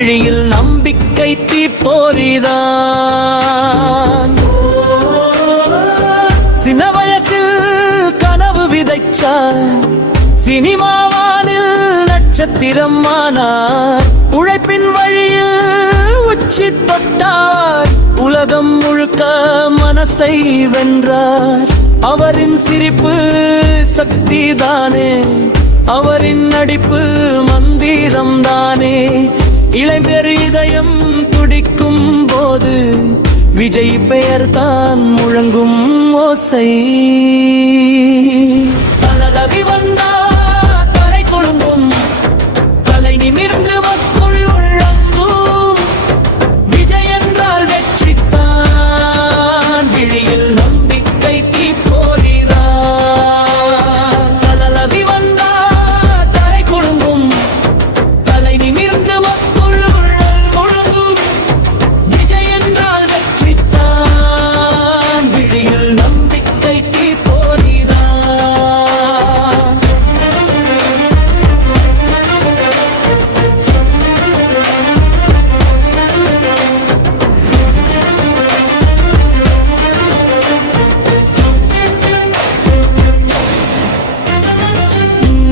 வழியில் நம்பிக்கை தீப்போரிதான். சின்ன வயசில் கனவு விதைச்சார், சினிமாவானில் நட்சத்திரம் ஆனார். உழைப்பின் வழியில் உச்சி தொட்டார், உலகம் முழுக்க மனசை வென்றார். அவரின் சிரிப்பு சக்தி தானே, அவரின் நடிப்பு மந்திரம் தானே. இளைஞர் இதயம் துடிக்கும் போது விஜய் பெயர் தான் முழங்கும் ஓசை. தலரவி வந்தார் தரை கொழும்பும், தலை நிமிர்ந்து மக்கள் உள்ளங்கும். விஜய் என்றால் வெற்றித்தான், விழியில் நம்பிக்கை தீப்போரிதான். தலரவி வந்தார் தரை கொழும்பும், தலை நிமிர்ந்து மக்கள் முழங்கும். விஜய் என்றால் வெற்றித்தான், விழியில் நம்பிக்கை தீப்போரிதான்.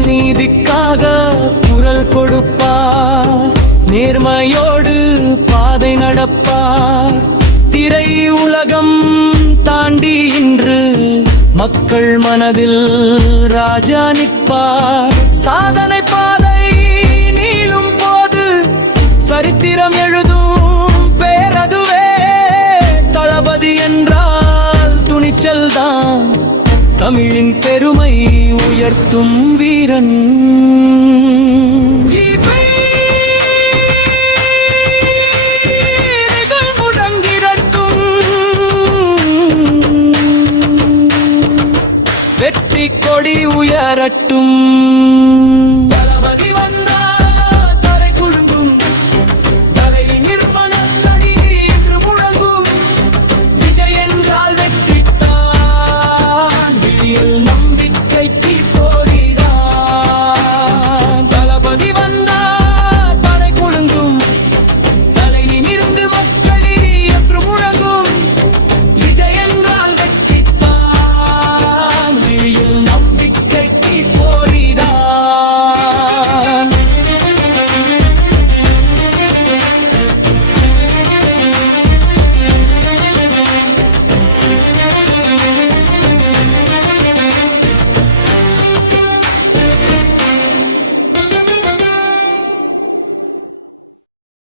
நீதிக்காக குரல் கொடுப்பார், நேர்மையோடு பாதை நடப்பார். திரை உலகம் தாண்டி இன்று மக்கள் மனதில் ராஜா நிற்பார். சாதனை பாதை நீளும் போது சரித்திரம் எழுதும் பேரதுவே. தளபதி என்றால் துணிச்சல் தான், தமிழின் பெருமை உயர்த்தும் வீரன். முழங்கிடட்டும், வெற்றி கொடி உயரட்டும்.